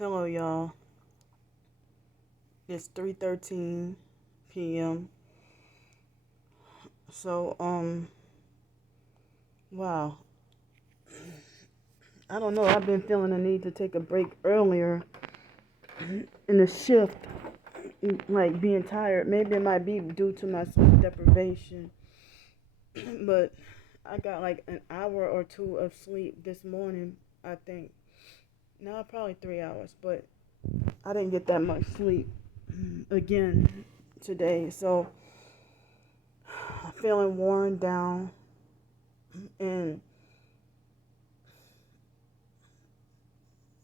Hello, y'all. It's 3:13 p.m. So, wow. I don't know. I've been feeling the need to take a break earlier in the shift, like being tired. Maybe it might be due to my sleep deprivation, but I got like an hour or two of sleep this morning, I think. No, probably 3 hours, but I didn't get that much sleep again today. So, I'm feeling worn down and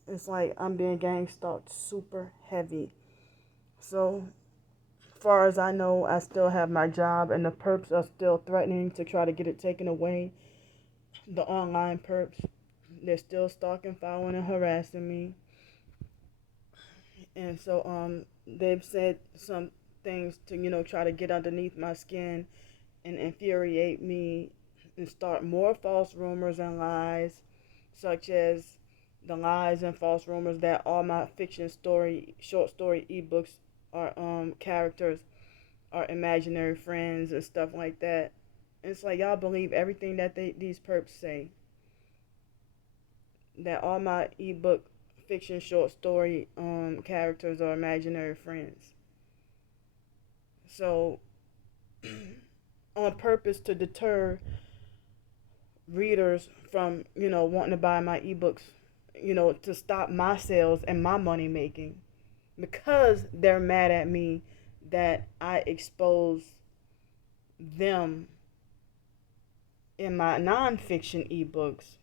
it's like I'm being gang stalked super heavy. So, far as I know, I still have my job, and the perps are still threatening to try to get it taken away. The online perps, they're still stalking, following, and harassing me. And so, they've said some things to, try to get underneath my skin and infuriate me and start more false rumors and lies, such as the lies and false rumors that all my fiction short story ebooks are characters are imaginary friends and stuff like that. It's like y'all believe everything that these perps say. That all my ebook fiction short story characters are imaginary friends. So on purpose to deter readers from, wanting to buy my ebooks, to stop my sales and my money making because they're mad at me that I expose them in my nonfiction ebooks,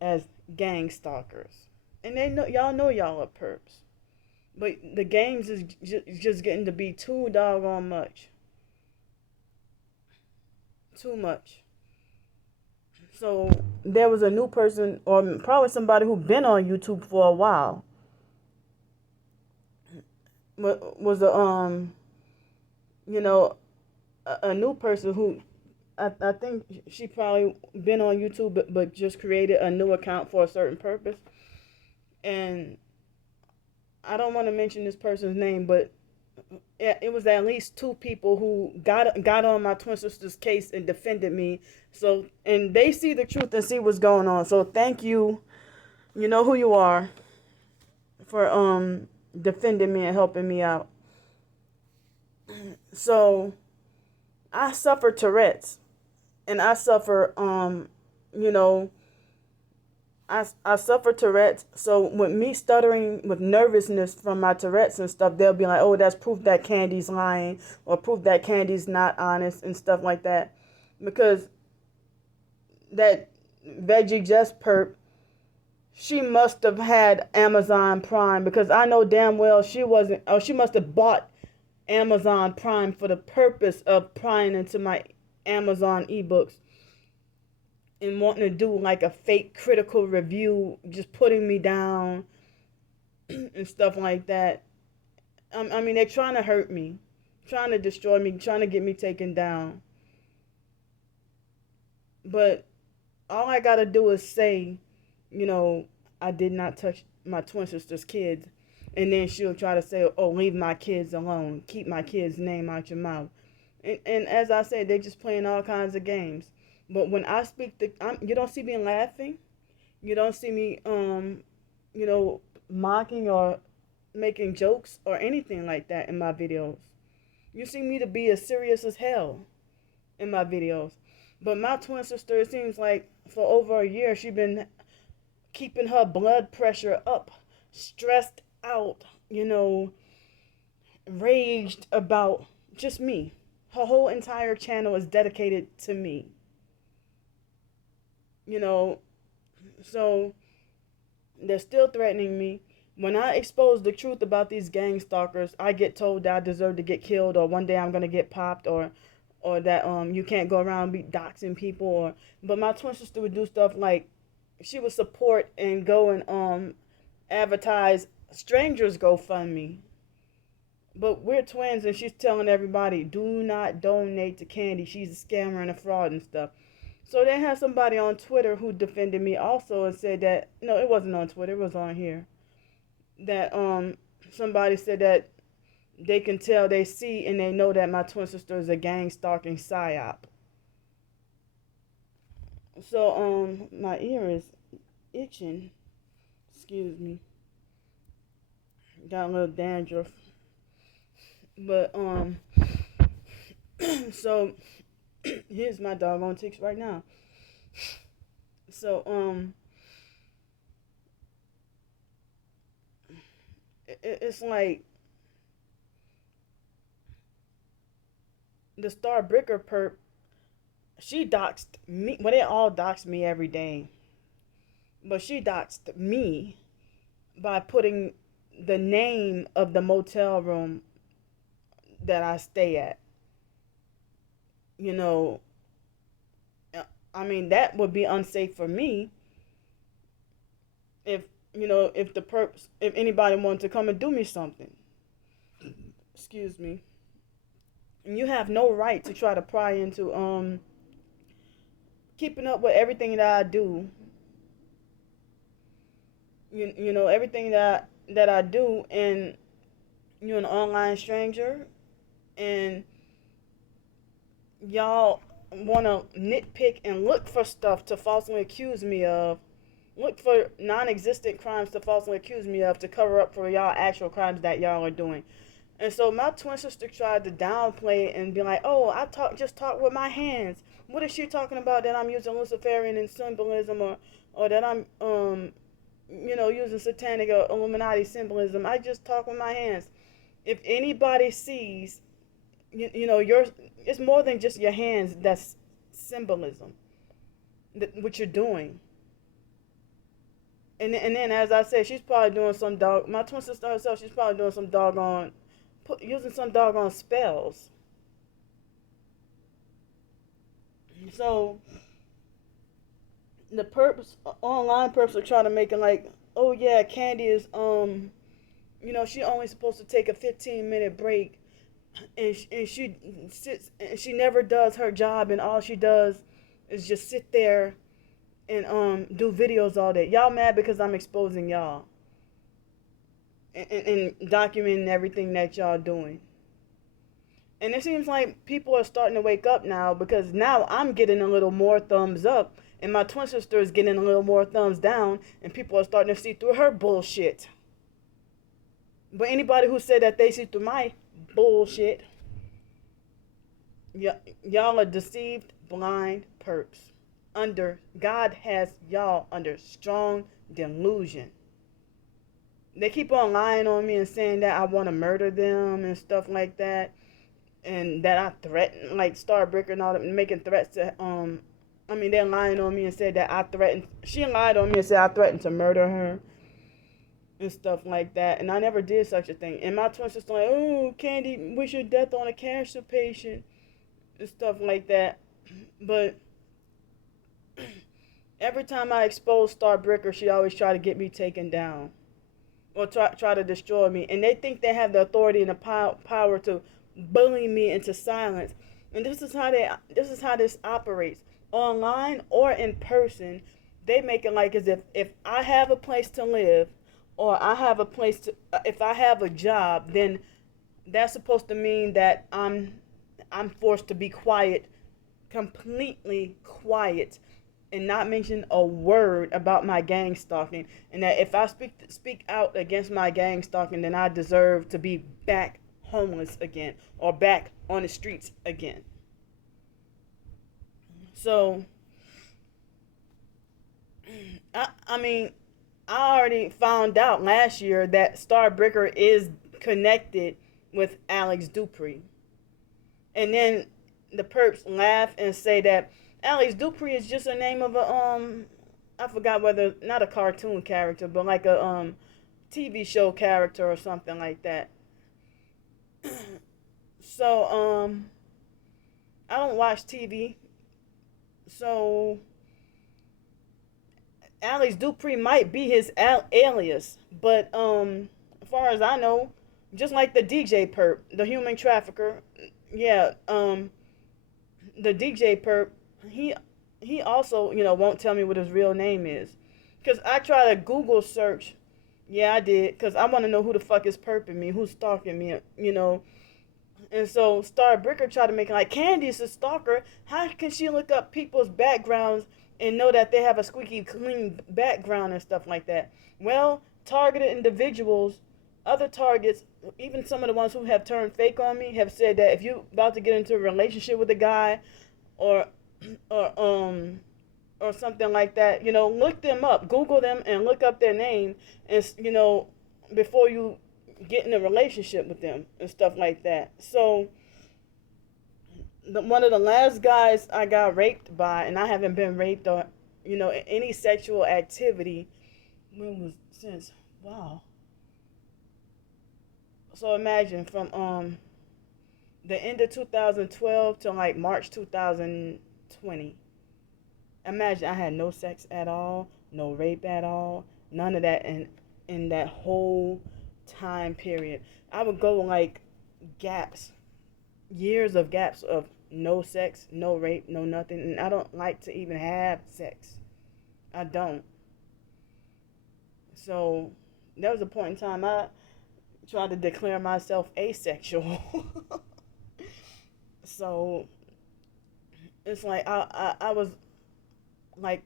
as gang stalkers. And they know y'all are perps. But the games is just getting to be too doggone much. Too much. So there was a new person, or probably somebody who been on YouTube for a while. Was you know, a new person who I think she probably been on YouTube, but just created a new account for a certain purpose. And I don't want to mention this person's name, but it was at least two people who got on my twin sister's case and defended me. So, and they see the truth and see what's going on. So thank you. You know who you are for defending me and helping me out. So I suffer Tourette's, and I suffer you know I suffer Tourette's. So with me stuttering with nervousness from my Tourette's and stuff, they'll be like, "Oh, that's proof that Candy's lying, or proof that Candy's not honest," and stuff like that. Because that Veggie Just perp, she must have had Amazon Prime, because I know damn well she wasn't. Oh, she must have bought Amazon Prime for the purpose of prying into my Amazon ebooks and wanting to do like a fake critical review, just putting me down and stuff like that. I mean, they're trying to hurt me, trying to destroy me, trying to get me taken down. But all I gotta do is say, you know, I did not touch my twin sister's kids. And then she'll try to say, "Oh, leave my kids alone. Keep my kids' name out your mouth." And as I said, they're just playing all kinds of games. But when I speak, you don't see me laughing. You don't see me, mocking or making jokes or anything like that in my videos. You see me to be as serious as hell in my videos. But my twin sister, it seems like for over a year, she's been keeping her blood pressure up, stressed out, raged about just me. Her whole entire channel is dedicated to me. So they're still threatening me. When I expose the truth about these gang stalkers, I get told that I deserve to get killed, or one day I'm gonna get popped, or that you can't go around be doxing people, but my twin sister would do stuff like she would support and go and advertise strangers GoFundMe. But we're twins, and she's telling everybody, "Do not donate to Candy. She's a scammer and a fraud and stuff." So they had somebody on Twitter who defended me also and said that, no, it wasn't on Twitter, it was on here. that somebody said that they can tell, they see, and they know that my twin sister is a gang stalking psyop. So my ear is itching. Excuse me. Got a little dandruff. But so here's my doggone ticks right now. So it's like the Star Bricker perp. She doxed me. Well, they all dox me every day, but she doxed me by putting the name of the motel room that I stay at. You know, I mean that would be unsafe for me if if the perps, if anybody wanted to come and do me something. Excuse me. And you have no right to try to pry into keeping up with everything that I do. You know everything that I do, and you're an online stranger, and y'all want to nitpick and look for stuff to falsely accuse me of, look for non-existent crimes to falsely accuse me of, to cover up for y'all actual crimes that y'all are doing. And so my twin sister tried to downplay it and be like, "Oh, just talk with my hands. What is she talking about? That I'm using Luciferian and symbolism, or that I'm using satanic or Illuminati symbolism. I just talk with my hands." If anybody sees, it's more than just your hands. That's symbolism. What you're doing. And then, as I said, she's probably doing some dog. My twin sister herself, she's probably doing some doggone, using some doggone spells. So the perps, online perps, are trying to make it like, oh yeah, Candy is she only supposed to take a 15-minute break, and she sits and she never does her job, and all she does is just sit there and do videos all day. Y'all mad because I'm exposing y'all and documenting everything that y'all doing. And it seems like people are starting to wake up now, because now I'm getting a little more thumbs up, and my twin sister is getting a little more thumbs down, and people are starting to see through her bullshit. But anybody who said that they see through my bullshit, y'all are deceived, blind perps. God has y'all under strong delusion. They keep on lying on me and saying that I want to murder them and stuff like that, and that I threaten, like Starbreaker and all that, making threats to they're lying on me and said that I threatened. She lied on me and said I threatened to murder her and stuff like that, and I never did such a thing. And my twin sister like, "Oh, Candy, wish your death on a cancer patient," and stuff like that. But every time I expose Starbreaker, she always try to get me taken down, or try to destroy me. And they think they have the authority and the power to bully me into silence. And this is how this operates, online or in person. They make it like as if I have a place to live, or I have a place to, if I have a job, then that's supposed to mean that I'm forced to be quiet, completely quiet, and not mention a word about my gang stalking. And that if I speak out against my gang stalking, then I deserve to be back homeless again, or back on the streets again. So I mean, I already found out last year that Starbreaker is connected with Alex Dupree. And then the perps laugh and say that Alex Dupree is just a name of a I forgot whether, not a cartoon character, but like a TV show character or something like that. So I don't watch TV. So Alex Dupree might be his alias, but as far as I know, just like the DJ perp, the human trafficker, yeah, the DJ perp, he also won't tell me what his real name is, because I try to Google search Yeah, I did, because I want to know who the fuck is perping me, who's stalking me, you know. And so Star Bricker tried to make it like Candy's a stalker. How can she look up people's backgrounds and know that they have a squeaky clean background and stuff like that? Well, targeted individuals, other targets, even some of the ones who have turned fake on me have said that if you're about to get into a relationship with a guy or or um or something like that, look them up, Google them and look up their name and before you get in a relationship with them and stuff like that. So one of the last guys I got raped by, and I haven't been raped or any sexual activity. When was since? Wow. So imagine from the end of 2012 to like March 2020. Imagine I had no sex at all, no rape at all, none of that in that whole time period. I would go like gaps, years of gaps of no sex, no rape, no nothing, and I don't like to even have sex. I don't. So there was a point in time I tried to declare myself asexual. So it's like I was like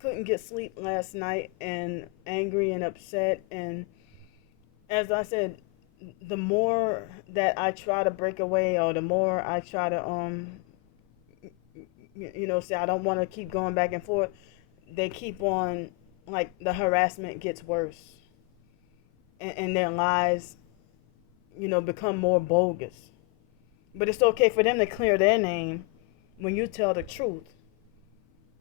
couldn't get sleep last night and angry and upset, and as I said, the more that I try to break away or the more I try to say I don't want to keep going back and forth, they keep on, like, the harassment gets worse, and their lies become more bogus. But it's okay for them to clear their name when you tell the truth,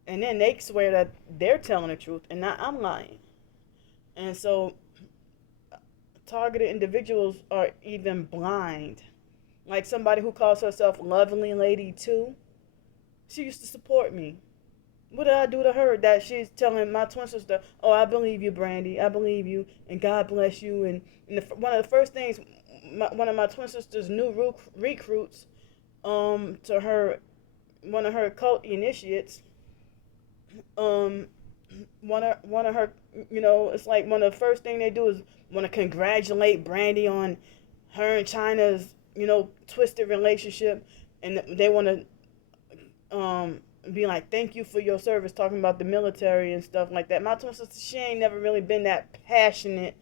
and then they swear that they're telling the truth and not I'm lying. And so targeted individuals are even blind. Like somebody who calls herself Lovely Lady 2, she used to support me. What did I do to her that she's telling my twin sister, "Oh, I believe you, Brandy. I believe you, and God bless you." And one of the first things, one of my twin sister's new recruits, to her, one of her cult initiates, um, one of her, it's like one of the first thing they do is want to congratulate Brandy on her and China's, twisted relationship, and they want to be like, thank you for your service, talking about the military and stuff like that. My twin sister, she ain't never really been that passionate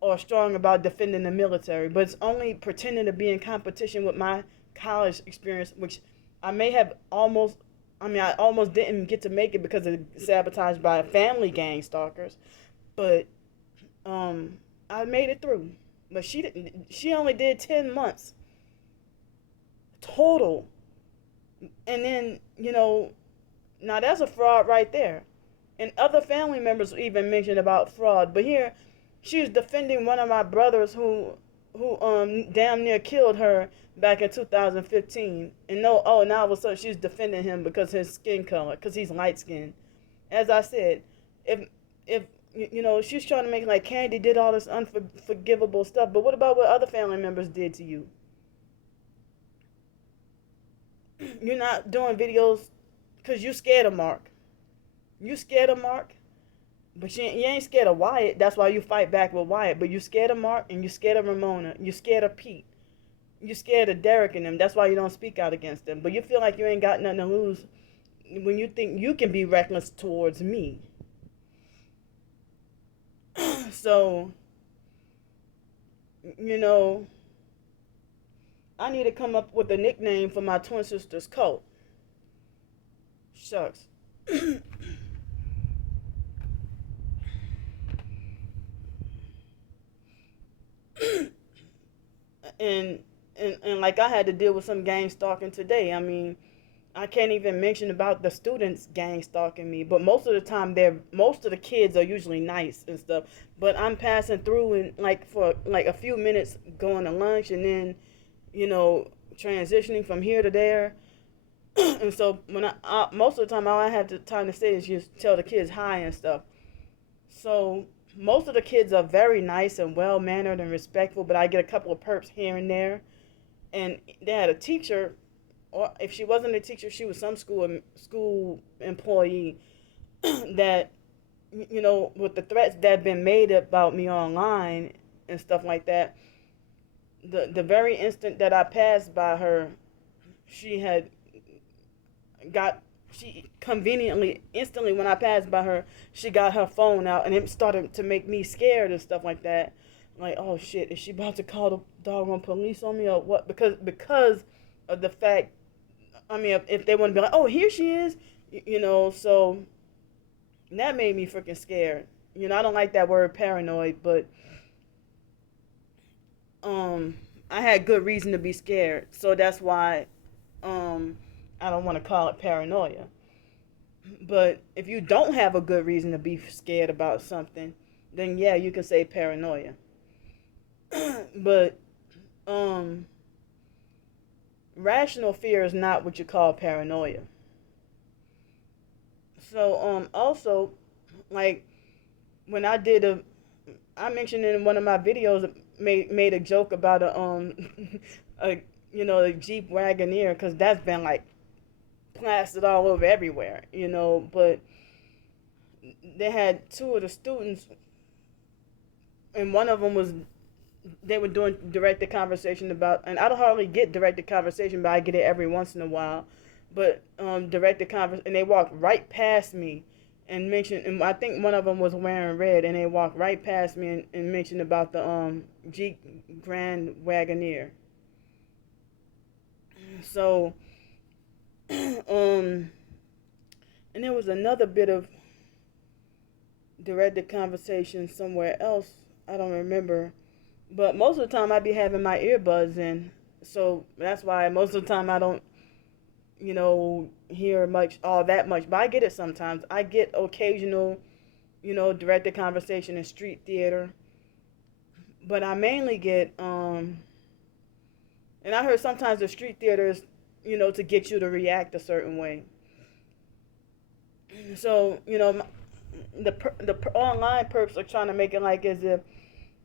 or strong about defending the military, but it's only pretending to be in competition with my college experience, which I may have almost, I almost didn't get to make it because of sabotaged by family gang stalkers, but I made it through. But she didn't. She only did 10 months total, and then now that's a fraud right there. And other family members even mentioned about fraud, but here she was defending one of my brothers who damn near killed her back in 2015. And no, oh, now all of a sudden she's defending him because his skin color, because he's light skinned. As I said, if she's trying to make like Candy did all this unforgivable stuff, but what about what other family members did to you? You're not doing videos because you scared of Mark. You scared of Mark, but you ain't scared of Wyatt. That's why you fight back with Wyatt. But you scared of Mark and you scared of Ramona. You scared of Pete. You scared of Derek and them. That's why you don't speak out against them. But you feel like you ain't got nothing to lose when you think you can be reckless towards me. So, I need to come up with a nickname for my twin sister's cult. Shucks. and, and like I had to deal with some gang stalking today. I mean, I can't even mention about the students gang stalking me, but most of the time most of the kids are usually nice and stuff. But I'm passing through and like for like a few minutes going to lunch and then, transitioning from here to there. And so when most of the time all I have the time to say is just tell the kids hi and stuff. So most of the kids are very nice and well mannered and respectful, but I get a couple of perps here and there. And they had a teacher, or if she wasn't a teacher, she was some school employee that with the threats that have been made about me online and stuff like that, the very instant that I passed by her, she had got she conveniently instantly when I passed by her, she got her phone out and it started to make me scared and stuff like that. Like, oh shit, is she about to call the doggone police on me or what? Because of the fact, I mean, if they want to be like, oh, here she is, so that made me freaking scared. I don't like that word paranoid, but I had good reason to be scared, so that's why I don't want to call it paranoia. But if you don't have a good reason to be scared about something, then yeah, you can say paranoia. But rational fear is not what you call paranoia. So also, like, when I mentioned in one of my videos, made a joke about a Jeep Wagoneer, because that's been like plastered all over everywhere, but they had two of the students, and one of them was, they were doing directed conversation about, and I don't hardly get directed conversation, but I get it every once in a while, but directed conversation, and they walked right past me and mentioned, and I think one of them was wearing red, and they walked right past me and mentioned about the Jeep Grand Wagoneer. So and there was another bit of directed conversation somewhere else. I don't remember. But most of the time I be having my earbuds in. So that's why most of the time I don't, hear all that much. But I get it sometimes. I get occasional, directed conversation in street theater. But I mainly get, and I heard sometimes the street theater is, to get you to react a certain way. So, the online perps are trying to make it like as if,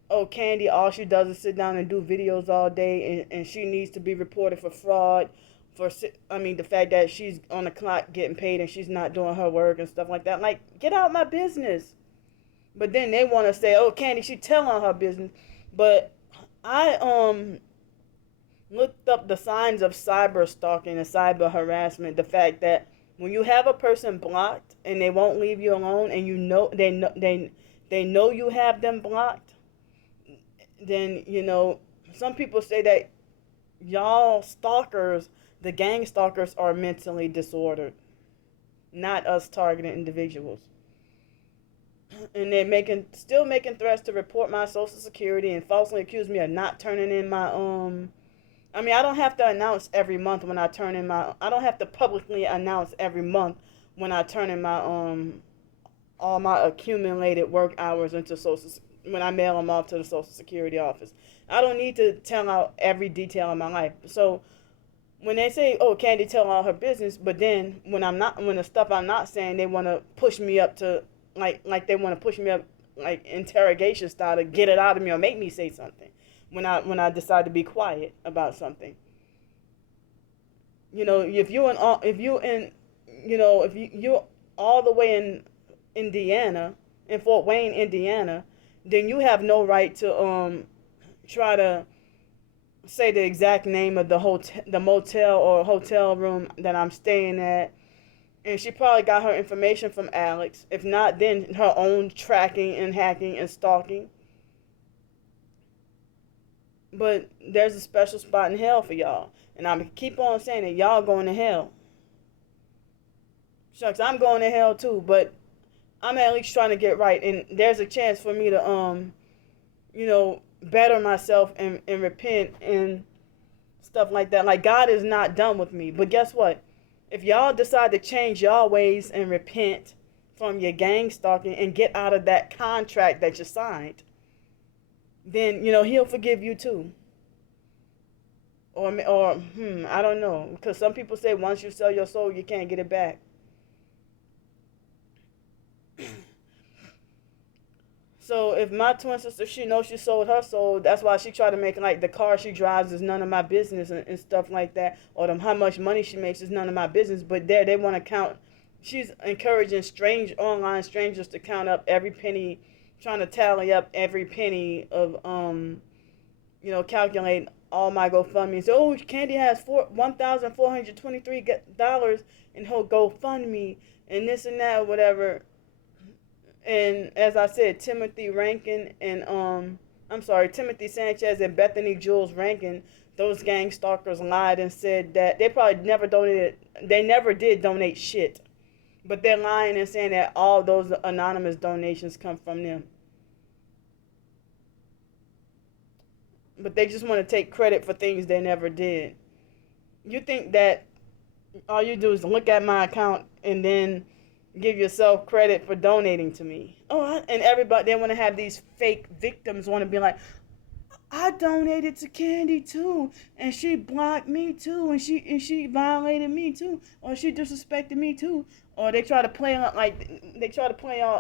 oh, Candy, all she does is sit down and do videos all day, and she needs to be reported for fraud, the fact that she's on the clock getting paid and she's not doing her work and stuff like that. Like, get out my business. But then they want to say, oh, Candy, she telling her business. But I looked up the signs of cyber stalking and cyber harassment. The fact that when you have a person blocked and they won't leave you alone, and they know you have them blocked, then some people say that y'all stalkers, the gang stalkers, are mentally disordered, not us targeted individuals. And they're still making threats to report my social security and falsely accuse me of not turning in my I don't have to announce every month when I turn in my, I don't have to publicly announce every month when I turn in my all my accumulated work hours into when I mail them off to the Social Security office. I don't need to tell out every detail of my life. So when they say, oh, Candy tell all her business, but then when the stuff I'm not saying, they want to push me up to, like they want to push me up like interrogation style to get it out of me or make me say something when I decide to be quiet about something. If you're all the way in Indiana, in Fort Wayne, Indiana, then you have no right to try to say the exact name of the motel or hotel room that I'm staying at. And she probably got her information from Alex. If not, then her own tracking and hacking and stalking. But there's a special spot in hell for y'all. And I'm going to keep on saying that y'all going to hell. Shucks, I'm going to hell too, but I'm at least trying to get right. And there's a chance for me to, better myself and repent and stuff like that. Like, God is not done with me. But guess what? If y'all decide to change y'all ways and repent from your gang stalking and get out of that contract that you signed, then, he'll forgive you too. Or I don't know. Because some people say once you sell your soul, you can't get it back. So if my twin sister, she knows she sold her soul, that's why she tried to make like the car she drives is none of my business and stuff like that, or how much money she makes is none of my business. But they want to count she's encouraging online strangers to count up every penny, trying to tally up every penny of calculate all my GoFundMe. So, oh, Candy has $1,423 in her GoFundMe and this and that, whatever. And as I said, Timothy Sanchez and Bethany Jules Rankin, those gang stalkers lied and said that they probably never donated. They never did donate shit, but they're lying and saying that all those anonymous donations come from them. But they just want to take credit for things they never did. You think that all you do is look at my account and then give yourself credit for donating to me. And everybody, they want to have these fake victims want to be like, I donated to Candy too, and she blocked me too, and she violated me too, or she disrespected me too, or they try to play all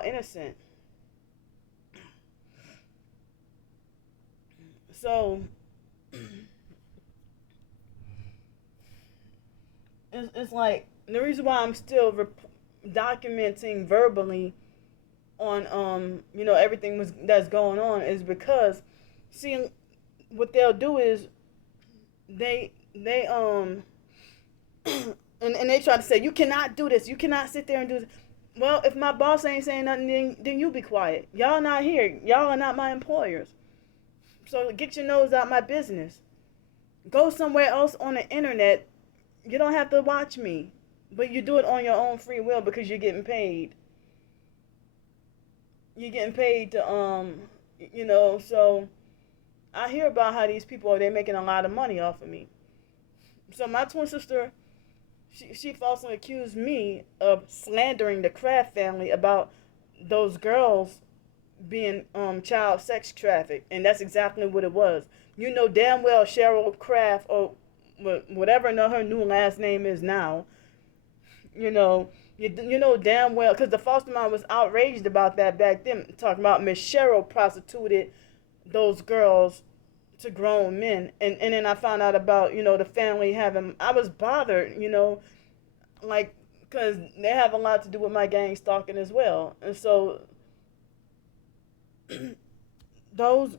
innocent. So it's like the reason why I'm still documenting verbally on everything that's going on is because, see, what they'll do is they and they try to say, you cannot do this, you cannot sit there and do this. Well, if my boss ain't saying nothing, then you be quiet. Y'all not here. Y'all are not my employers. So get your nose out my business. Go somewhere else on the internet. You don't have to watch me, but you do it on your own free will because you're getting paid. You're getting paid to so I hear about how these people they're making a lot of money off of me. So my twin sister, she falsely accused me of slandering the Kraft family about those girls being child sex trafficked, and that's exactly what it was. You know damn well Cheryl Kraft, or whatever her new last name is now. You know damn well, because the foster mom was outraged about that back then, talking about Miss Cheryl prostituted those girls to grown men, and then I found out about the family having. I was bothered, like, because they have a lot to do with my gang stalking as well, and so those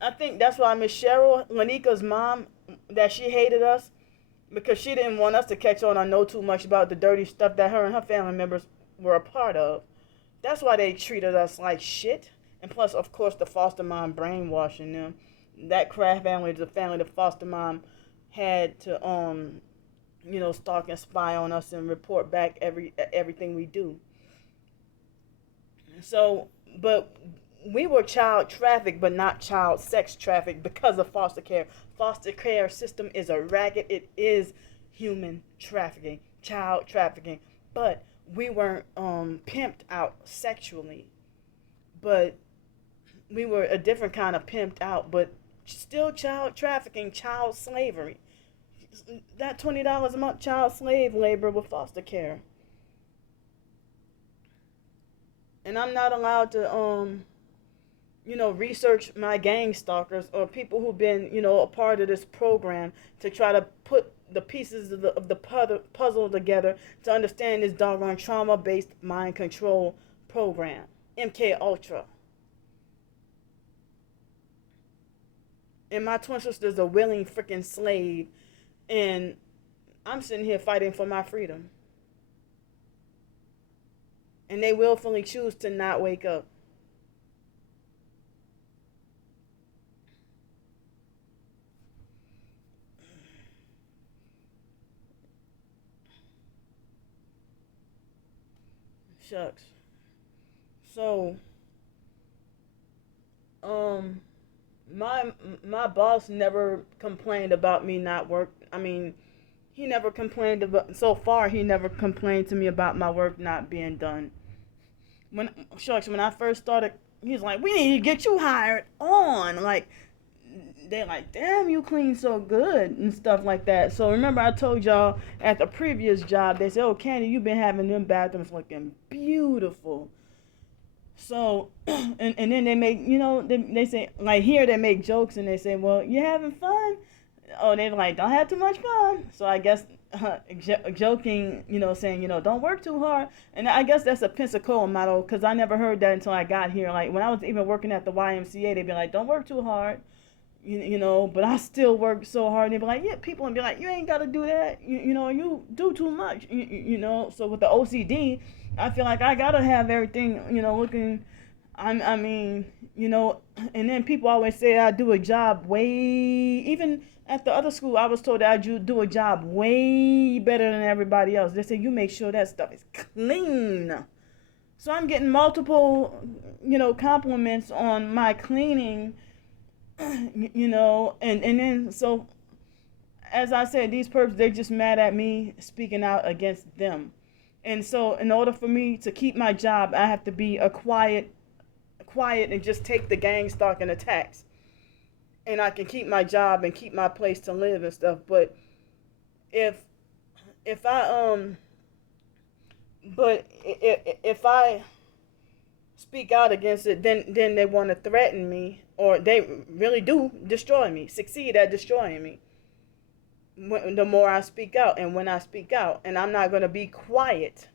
I think that's why Miss Cheryl, Lanika's mom, that she hated us because she didn't want us to catch on or know too much about the dirty stuff that her and her family members were a part of. That's why they treated us like shit. And plus, of course, the foster mom brainwashing them. That Kraft family is a family the foster mom had to stalk and spy on us and report back everything we do. So, but we were child trafficked, but not child sex trafficked because of foster care. Foster care system is a racket. It is human trafficking, child trafficking. But we weren't pimped out sexually. But we were a different kind of pimped out, but still child trafficking, child slavery. That $20 a month child slave labor with foster care. And I'm not allowed to research my gang stalkers or people who've been, a part of this program to try to put the pieces of the puzzle together to understand this doggone trauma-based mind control program, MK Ultra. And my twin sister's a willing freaking slave, and I'm sitting here fighting for my freedom. And they willfully choose to not wake up. Shucks. So, my boss never complained about me not work. I mean, he never complained about. So far, he never complained to me about my work not being done. When I first started, he's like, "We need to get you hired on." Like, they're like, "Damn, you clean so good," and stuff like that. So remember, I told y'all at the previous job, they said, "Oh, Candy, you've been having them bathrooms looking beautiful." So, and then they make, they say, like, here they make jokes and they say, "Well, you having fun?" Oh, they're like, "Don't have too much fun." So I guess joking, saying, don't work too hard. And I guess that's a Pensacola motto, because I never heard that until I got here. Like when I was even working at the YMCA, they'd be like, don't work too hard. But I still work so hard. And they'd be like, yeah, people would be like, you ain't got to do that. You do too much. So with the OCD, I feel like I got to have everything, looking, I mean, and then people always say I do a job way, even at the other school, I was told that I do a job way better than everybody else. They say you make sure that stuff is clean. So I'm getting multiple, compliments on my cleaning, and then so as I said, these perps, they're just mad at me speaking out against them. And so in order for me to keep my job, I have to be a quiet and just take the gang stalking attacks. And I can keep my job and keep my place to live and stuff. But if I if I speak out against it, then they want to threaten me, or they really do destroy me, succeed at destroying me. The more I speak out, and when I speak out, and I'm not going to be quiet.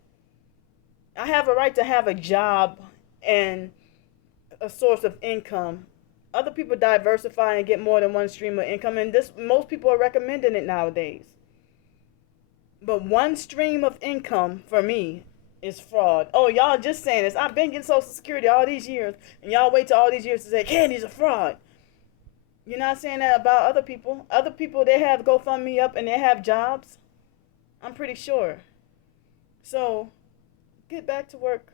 I have a right to have a job and a source of income. Other people diversify and get more than one stream of income, and most people are recommending it nowadays. But one stream of income for me is fraud. Oh, y'all just saying this. I've been getting Social Security all these years, and y'all wait till all these years to say Candy's a fraud. You're not saying that about other people. Other people, they have GoFundMe up and they have jobs. I'm pretty sure. So, get back to work.